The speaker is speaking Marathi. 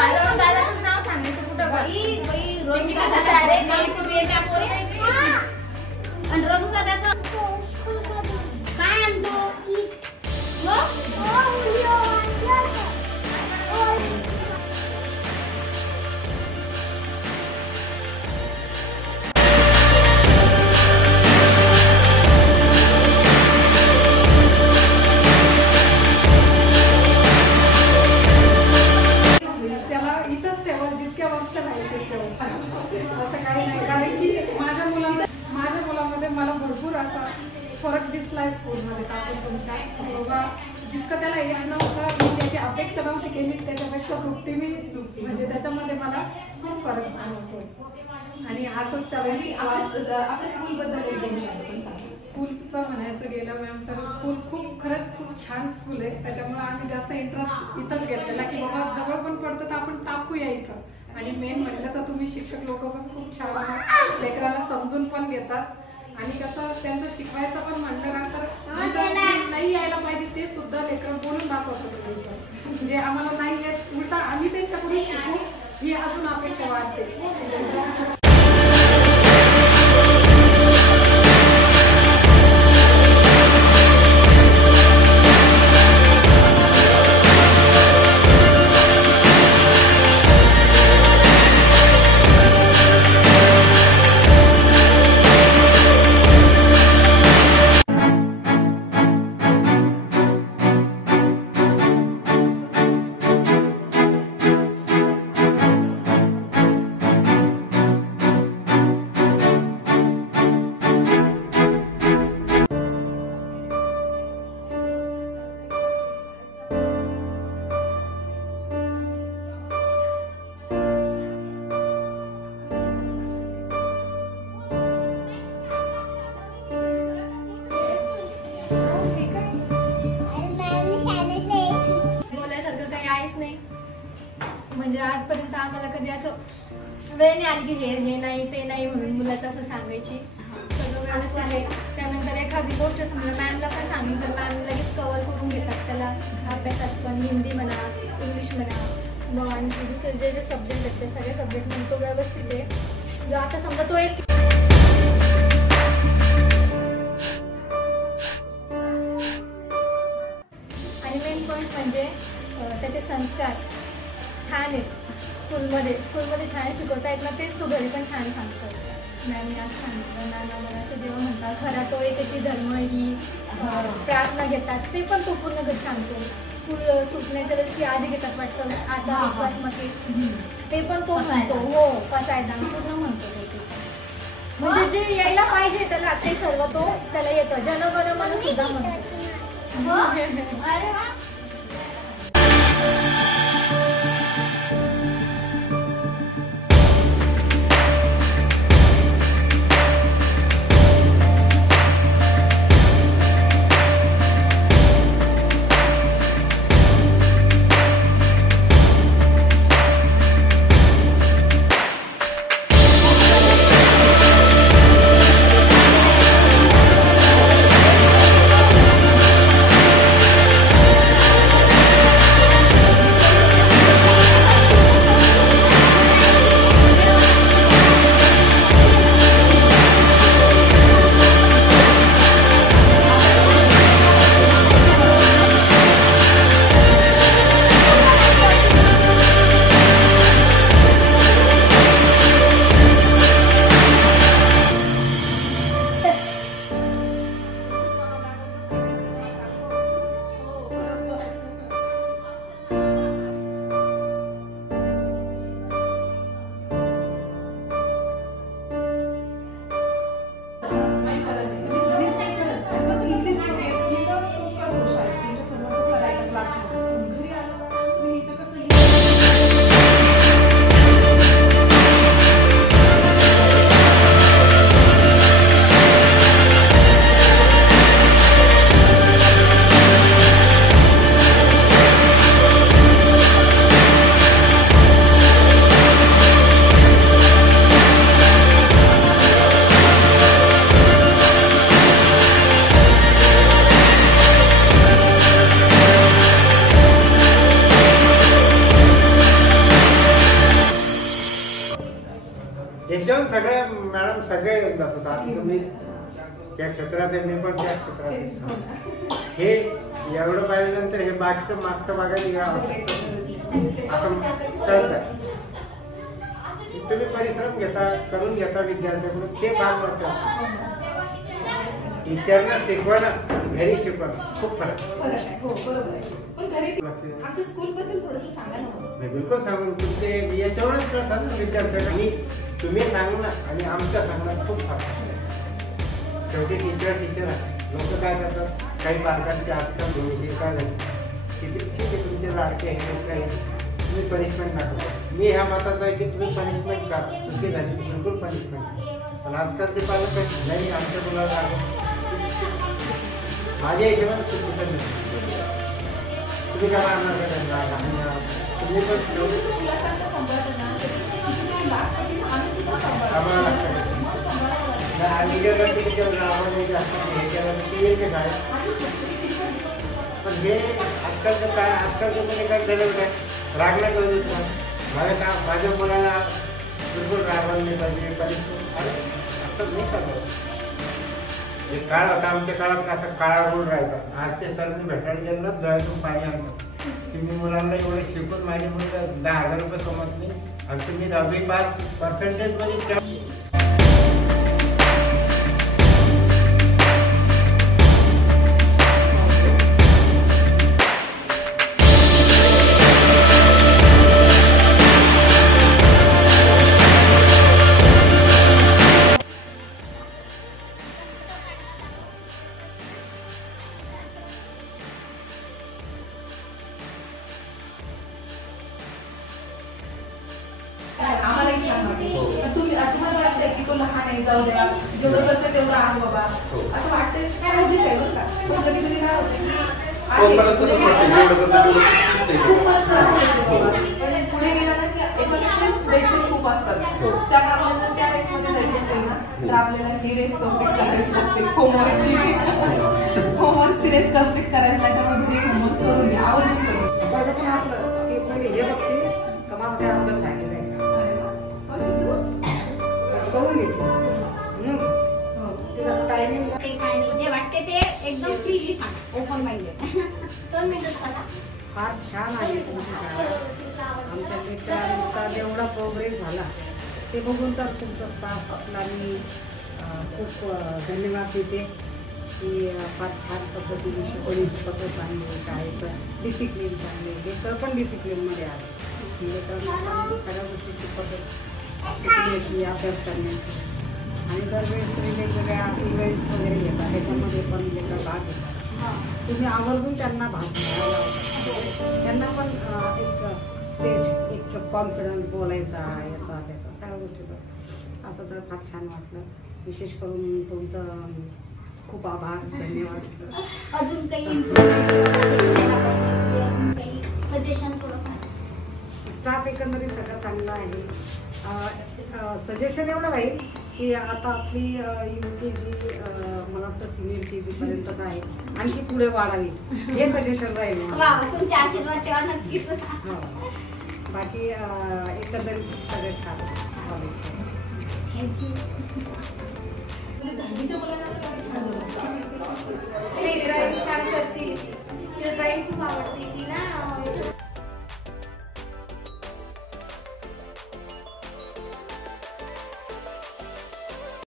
दादाचं नाव सांगायचं कुठं बाई बाई रोज आणि रघु दादाचं काय आणतो फरक दिसलाय स्कूलमध्ये काकून तुमच्या बाबा जितकं त्याला येत नव्हतं मी त्याची अपेक्षा नव्हती केली त्याच्यापेक्षा दुपटी मी म्हणजे त्याच्यामध्ये मला खूप फरक जाणवतोय आणि असंच त्याला आपल्या स्कूलबद्दल स्कूलचं म्हणायचं गेलं मॅम तर स्कूल खरंच खूप छान स्कूल आहे त्याच्यामुळे आम्ही जास्त इंटरेस्ट इथंच घेतलेला की बाबा जवळ पण पडतं तर आपण टाकूया इथं आणि मेन म्हटलं तर तुम्ही शिक्षक लोक पण खूप छान लेकराला समजून पण घेतात आणि कसं त्यांचं शिकवायचं पण म्हणलं ना तर नाही यायला पाहिजे ते सुद्धा लेकर बोलून दाखवतात जे आम्हाला नाही येत उलटा आम्ही त्यांच्याकडून शिकू ही अजून अपेक्षा वाटते. म्हणजे आजपर्यंत आम्हाला कधी असं वेळ नाही आली की हे नाही ते नाही म्हणून मुलाचं असं सांगायची सगळं व्यवस्थित आहे. त्यानंतर एखादी गोष्ट समजा मॅमला पण सांगितलं तर मॅम लगेच कव्हर करून घेतात त्याला अभ्यासात पण हिंदी म्हणा इंग्लिश म्हणा मग आणखी दुसरे जे जे सब्जेक्ट आहेत ते सगळे सब्जेक्ट म्हणून तो व्यवस्थित आहे. जर आता समजा तो एक आणि मेन पॉईंट म्हणजे त्याचे संस्कार छान आहेत. स्कूलमध्ये छान शिकवता येत ना तेच तो घरी पण छान सांगतो. मॅमने असं सांगितलं नाना मला असं जेव्हा म्हणतात खरा तो एकाची धर्म ही प्रार्थना घेतात ते पण तो पूर्ण घरी सांगतो. स्कूल सुटण्याच्या वेळेस ती आधी घेतात वाटतं आता विश्वासमध्ये ते पण तो म्हणतो हो पसायदा पूर्ण म्हणतो तो. म्हणजे जे यायला पाहिजे त्याला ते सर्व तो त्याला येतं. जनगण मन सुद्धा म्हणतो. अरे वा. याच्यावर सगळ्या मॅडम सगळे दाखवतात. तुम्ही त्या क्षेत्रात आहे, मी पण त्या क्षेत्रात आहे. हे एवढं पाहिल्यानंतर हे मागचं बघायला असं चालतं. तुम्ही परिश्रम करून घेता विद्यार्थ्यांकडून, ते फार महत्त्वाचं. टीचरना शिकवणं घरी शिकवणं खूप फरक आहे. हो बरोबर आहे. पण घरी आमच्या स्कूल बद्दल थोडंसं सांगा ना. बिलकुल सांगून तुमचे याच्यावरच करतात ना विद्यार्थ्यांनी. तुम्ही सांगणं आणि आमचं सांगणं खूप फरक आहे. शेवटी टीचर आहे. लोक काय करतात, काही पालकांचे आजकाल भविष्य काय झाले किती ठीक आहे तुमचे लाडके आहेत काही तुम्ही पनिशमेंट नका. मी ह्या मताचा आहे की तुम्ही पनिशमेंट करा, चुकी झाली बिलकुल पनिशमेंट. पण आजकालचे पालक नाही आमच्या मुलाला माझ्या हिशोबाने चुकीचं नाही. तुम्ही काय मारणार तुम्ही पण आम्हाला लागतं. आम्ही गेलं की पण हे आजकालचं काय, आजकालच्या मुली काय झालं काय रागला करू देत नाही. माझ्या मुलाला बिलकुल रागवलं नाही पाहिजे. असं नाही करत. जे काळ होता आमच्या काळात असा काळा रोड राहायचा. आज ते सरने भेटायला गेलं ना डोळ्यातून पाणी आणतं की मी मुलांना एवढे शिकून माझी मुलं 10,000 रुपये कमवत नाही आणि तुम्ही 10वी पास पर्सेंटेजमध्ये आम्हाला एक छान वाटतं. तुम्हाला वाटतंय की तो लहान आहे, जाऊ द्या, जेवढं करतं तेवढं आहे बाबा, असं वाटतंय. साहजिक आहे बरं का. पण कधी कधी काय होतं की पुढे गेला ना की याच्यापेक्षा बेचैन खूप असतात. त्यामुळे आपल्याला जर त्या रेसमध्ये जायचं असेल ना तर आपल्याला ही रेस कम्प्लीट करावीच लागते. होमवर्कची रेस कम्प्लीट करायला लागते. त्यामुळे होमवर्क करून घ्या, आवर्जून करून. माझं पण असलं की पहिले हे बघते का माझा काय अभ्यास राहिलेला आहे करून घेते. टायमिंग जे वाटते ते एकदम फ्रीली सांग, ओपन माइंडेड. 2 मिनिटं सांगा. फार छान आहे तुमची शाळा. आमच्या मित्रांचा जेवढा प्रोग्रेस झाला ते बघून तर तुमचा स्टाफला मी खूप धन्यवाद देते की फार छान पद्धतीने शिकवण्याची पद्धत चांगली आहे. शाळेचं डिसिप्लिन चांगले, लेकर पण डिसिप्लिनमध्ये आहे. लेकरांना सगळ्या गोष्टीची पद्धत शिकण्याची, अभ्यास करण्याची. आणि दरवेळेस तुम्ही वेगवेगळ्या इव्हेंट्स वगैरे घेता, त्याच्यामध्ये पण लेकर भाग घेतात. तुम्ही आवर्जून त्यांना भाग घ्यायला लावता. त्यांना पण एक स्टेज, एक कॉन्फिडन्स बोलायचा, याचा त्याचा सगळ्या गोष्टीचा. असं तर फार छान वाटलं. विशेष करून तुमचं खूप आभार, धन्यवाद. अजून काही इम्प्रूव्हमेंट केला पाहिजे, म्हणजे अजून काही सजेशन थोडंफार. स्टाफ एकंदरीत सगळं चांगला आहे. सजेशन एवढं राहील की आता आपली UKG मला वाटतं सिनियर KG पर्यंतच आहे, आणखी पुढे वाढावी हे सजेशन राहील. तुमचे आशीर्वाद ठेवा नक्कीच. बाकी एकंदरीत सगळं छान. थँक्यू. ड्रायव्हिंग छान करते, ड्रायव्हिंग खूप आवडते.